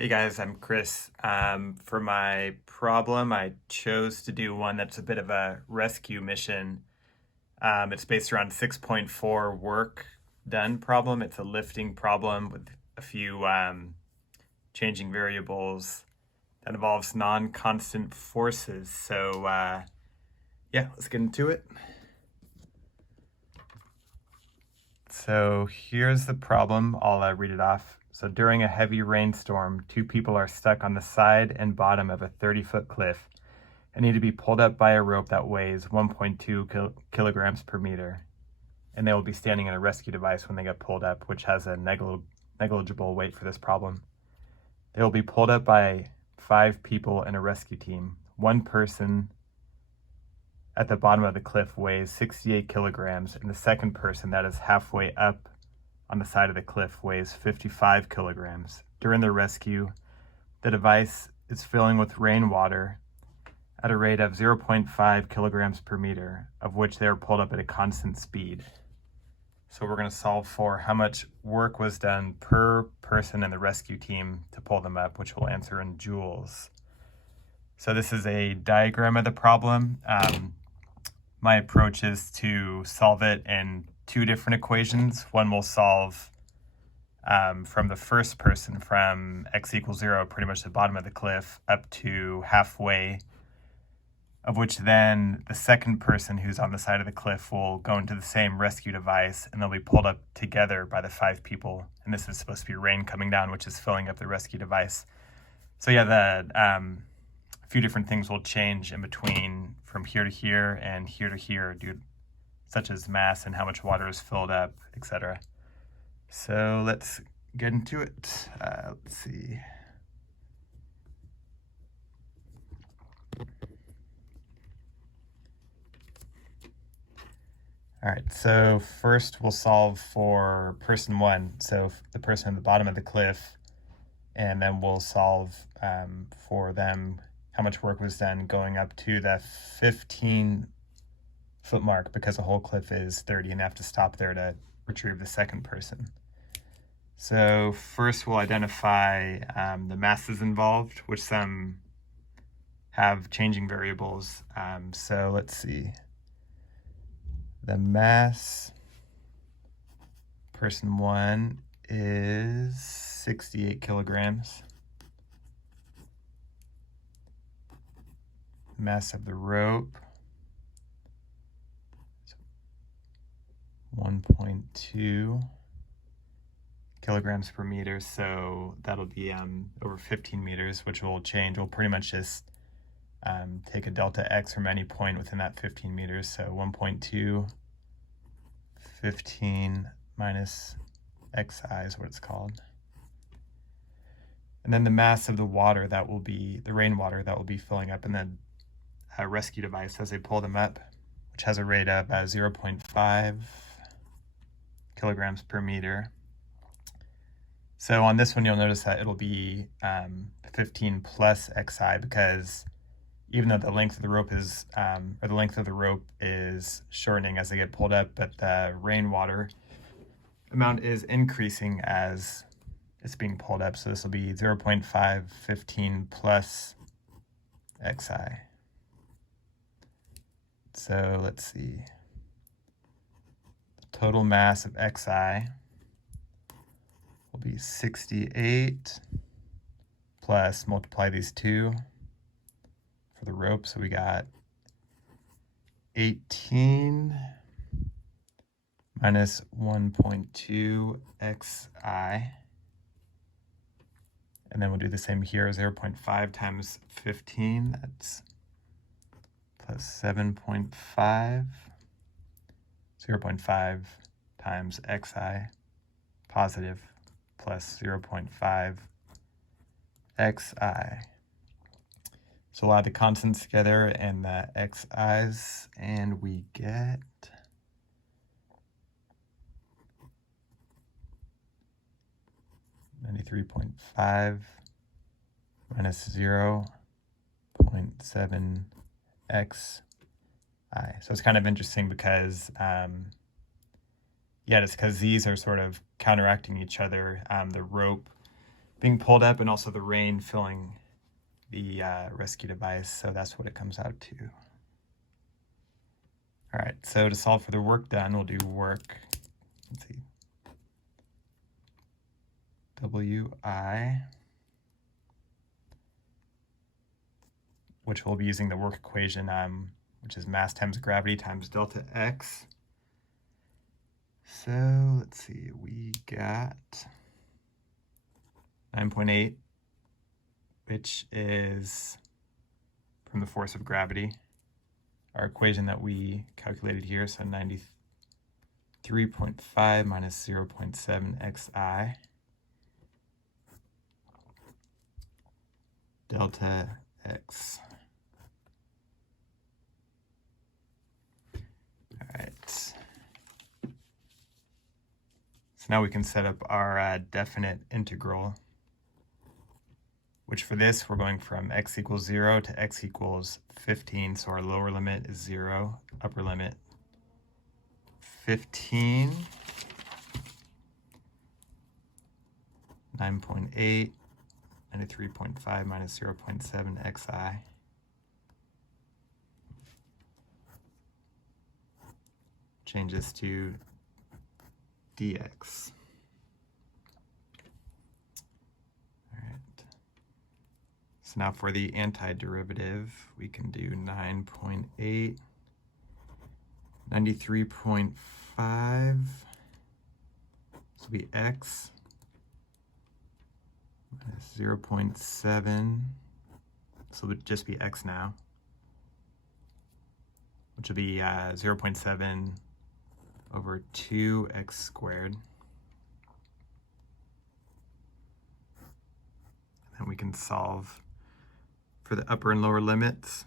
Hey guys, I'm Chris. For my problem, I chose to do one that's a bit of a rescue mission. It's based around 6.4 work done problem. It's a lifting problem with a few changing variables that involves non-constant forces. Yeah, let's get into it. So here's the problem. I'll read it off. So during a heavy rainstorm, two people are stuck on the side and bottom of a 30-foot cliff and need to be pulled up by a rope that weighs 1.2 kilograms per meter. And they will be standing in a rescue device when they get pulled up, which has a negligible weight for this problem. They will be pulled up by 5 people in a rescue team. One person at the bottom of the cliff weighs 68 kilograms, and the second person that is halfway up on the side of the cliff weighs 55 kilograms. During the rescue, the device is filling with rainwater at a rate of 0.5 kilograms per meter, of which they are pulled up at a constant speed. So we're going to solve for how much work was done per person in the rescue team to pull them up, which we'll answer in joules. So this is a diagram of the problem. My approach is to solve it in 2 different equations. One will solve from the first person, from x equals 0, pretty much the bottom of the cliff, up to halfway, of which then the second person who's on the side of the cliff will go into the same rescue device, and they'll be pulled up together by the 5 people. And this is supposed to be rain coming down, which is filling up the rescue device. So yeah, a few different things will change in between from here to here and here to here, such as mass and how much water is filled up, etc. So let's get into it. Let's see. All right, so first we'll solve for person 1, so the person at the bottom of the cliff, and then we'll solve for them how much work was done going up to the 15-foot mark, because the whole cliff is 30 and they have to stop there to retrieve the second person. So first we'll identify the masses involved, which some have changing variables. So let's see. The mass, person 1, is 68 kilograms. Mass of the rope, 1.2 kilograms per meter, so that'll be over 15 meters, which will change. We'll pretty much just take a delta x from any point within that 15 meters, so 1.2, 15 minus xi is what it's called. And then the mass of the water, that will be the rainwater that will be filling up in the rescue device as they pull them up, which has a rate of 0.5 kilograms per meter. So on this one, you'll notice that it'll be 15 plus xi, because even though the length of the rope is shortening as they get pulled up, but the rainwater amount is increasing as it's being pulled up. So this will be 0.5, 15 plus xi. So let's see. The total mass of xi will be 68 plus, multiply these 2 for the rope. So we got 18 minus 1.2 xi. And then we'll do the same here, 0.5 times 15, that's plus 7.5, 0.5 times xi, positive, plus 0.5 xi. So we'll add the constants together and the xi's, and we get 93.5 minus 0.7 xi. So it's kind of interesting because, it's because these are sort of counteracting each other. The rope being pulled up and also the rain filling the rescue device. So that's what it comes out to. All right, so to solve for the work done, we'll do work, let's see, WI, which we'll be using the work equation, which is mass times gravity times delta X. So let's see, we got 9.8, which is from the force of gravity. Our equation that we calculated here, so 93.5 minus 0.7 xi delta x. All right. So now we can set up our definite integral, which for this, we're going from x equals 0 to x equals 15. So our lower limit is 0, upper limit 15, 9.8, 93.5 minus 0.7 xi. Change this to dx. So now for the antiderivative, we can do 9.8, 93.5, this will be x, minus 0.7, so it would just be x now, which will be 0.7 over 2x squared. And we can solve for the upper and lower limits.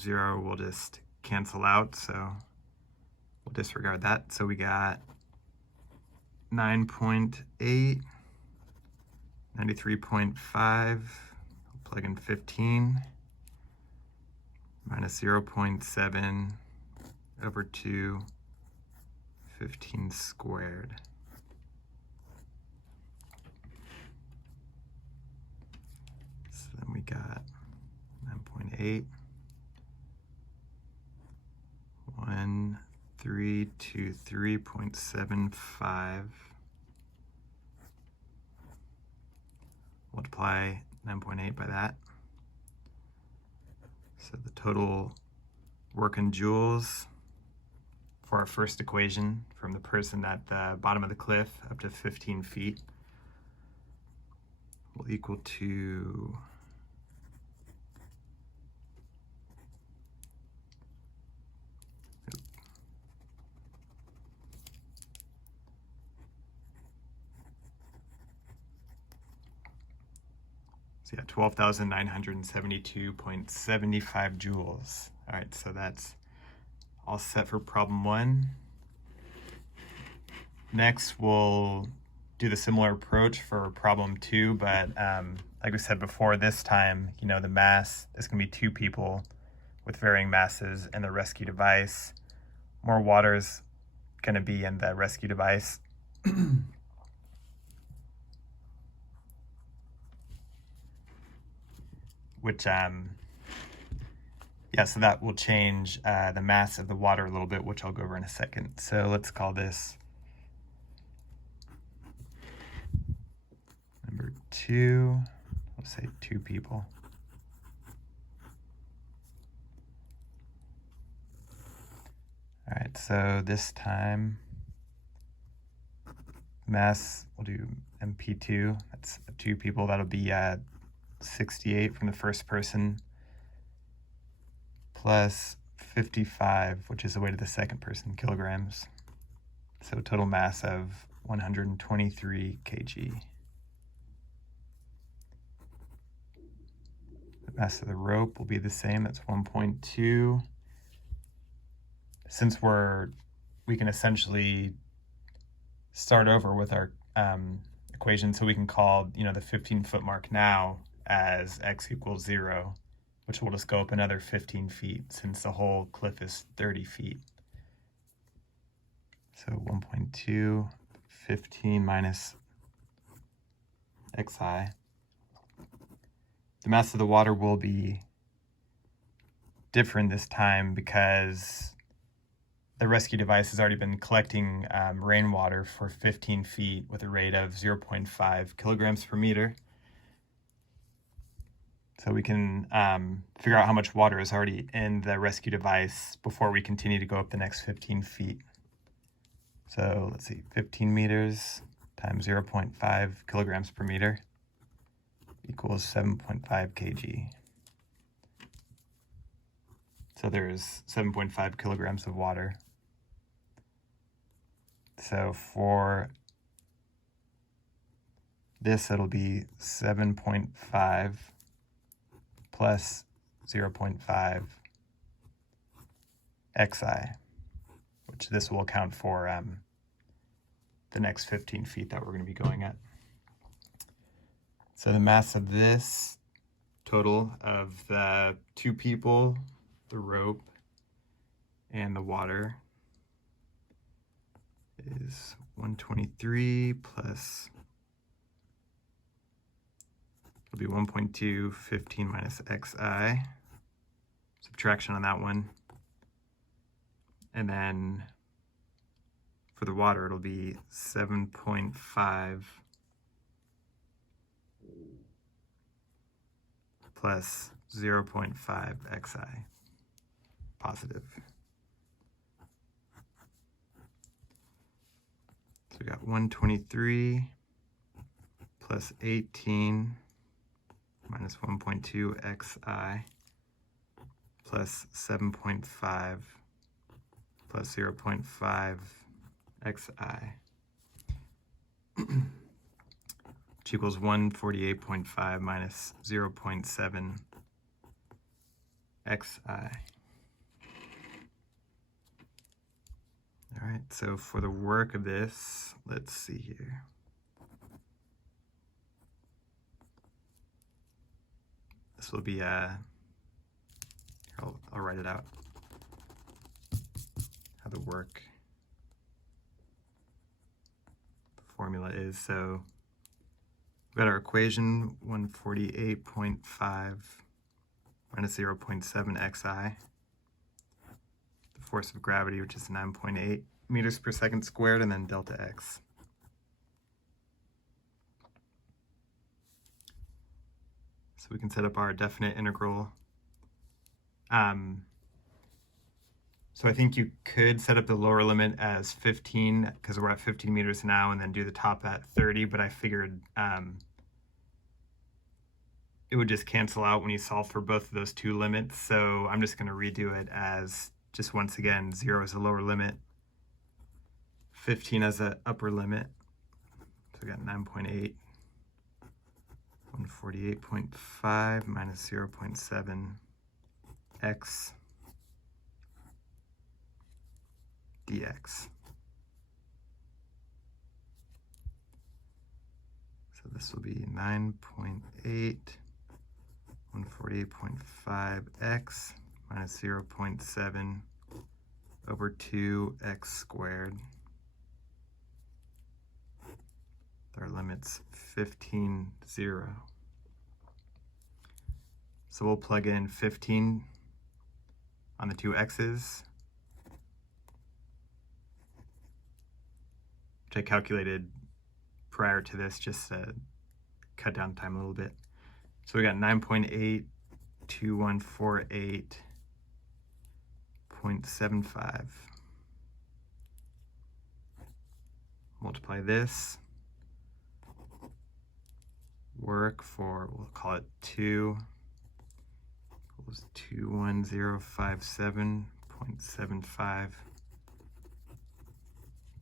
0 will just cancel out, so we'll disregard that. So we got 9.8, 93.5, plug in 15, minus 0.7 over 2, 15 squared. So then we got 9.8, 1323.75, multiply 9.8 by that. So the total work in joules for our first equation from the person at the bottom of the cliff up to 15 feet will equal to So yeah, 12,972.75 joules. All right, so that's all set for problem 1. Next, we'll do the similar approach for problem 2, but like we said before, this time, the mass is going to be 2 people with varying masses in the rescue device. More water is going to be in the rescue device. Which, so that will change the mass of the water a little bit, which I'll go over in a second. So let's call this number 2. We'll say 2 people. All right, so this time, mass, we'll do MP2. That's 2 people. That'll be 68 from the first person, plus 55, which is the weight of the second person, kilograms. So total mass of 123 kg. The mass of the rope will be the same, that's 1.2. Since we can essentially start over with our equation, so we can call the 15-foot mark now as x equals 0, which will just go up another 15 feet since the whole cliff is 30 feet. So 1.2, 15 minus xi. The mass of the water will be different this time because the rescue device has already been collecting rainwater for 15 feet with a rate of 0.5 kilograms per meter. So we can figure out how much water is already in the rescue device before we continue to go up the next 15 feet. So let's see, 15 meters times 0.5 kilograms per meter equals 7.5 kg. So there's 7.5 kilograms of water. So for this, it'll be 7.5 plus 0.5 xi, which this will account for the next 15 feet that we're going to be going at. So the mass of this total of the 2 people, the rope, and the water is 123 plus, it'll be 1.2, 15 minus xi, subtraction on that one. And then for the water, it'll be 7.5 plus 0.5 xi, positive. So we got 123 plus 18 minus 1.2 xi plus 7.5 plus 0.5 xi, which equals 148.5 minus 0.7 xi. All right, so for the work of this, let's see here. This will be I'll write it out, how the work formula is. So we've got our equation, 148.5 minus 0.7 xi. The force of gravity, which is 9.8 meters per second squared, and then delta x. So we can set up our definite integral. So I think you could set up the lower limit as 15 because we're at 15 meters now, and then do the top at 30, but I figured it would just cancel out when you solve for both of those 2 limits. So I'm just going to redo it as, just once again, 0 is the lower limit, 15 as the upper limit. So we got 9.8, 148.5 minus 0.7 x dx. So this will be 9.8, 148.5 x minus 0.7 over 2x squared. Our limit's 15, 0. So we'll plug in 15 on the 2 x's, which I calculated prior to this just to cut down time a little bit. So we got 9.82148.75. Multiply this, work for, we'll call it 2, equals 21057.75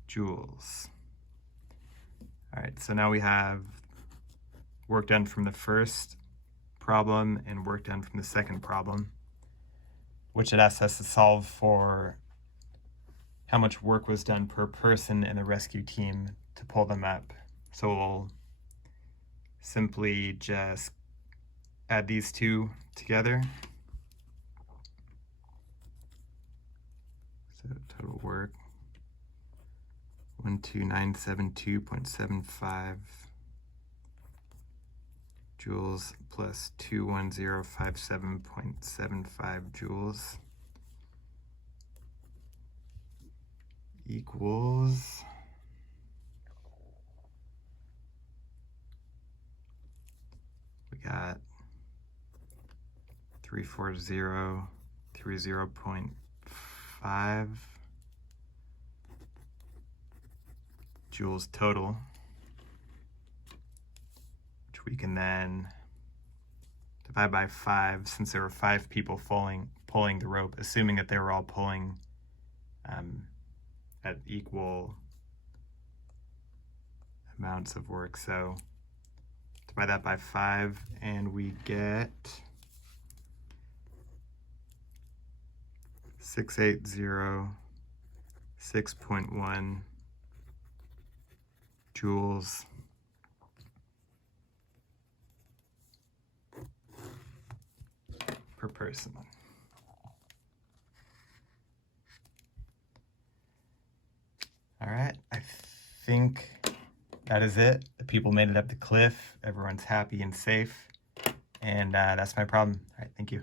joules. All right, so now we have work done from the first problem and work done from the second problem, which it asks us to solve for how much work was done per person in the rescue team to pull them up. So we'll simply just add these 2 together. So total work, 12972.75 joules plus 21057.75 joules equals we got 34030.5 joules total, which we can then divide by 5 since there were 5 people pulling the rope, assuming that they were all pulling at equal amounts of work. So divide that by 5 and we get 6806.1 joules per person. All right, I think that is it. The people made it up the cliff. Everyone's happy and safe. And that's my problem. All right, thank you.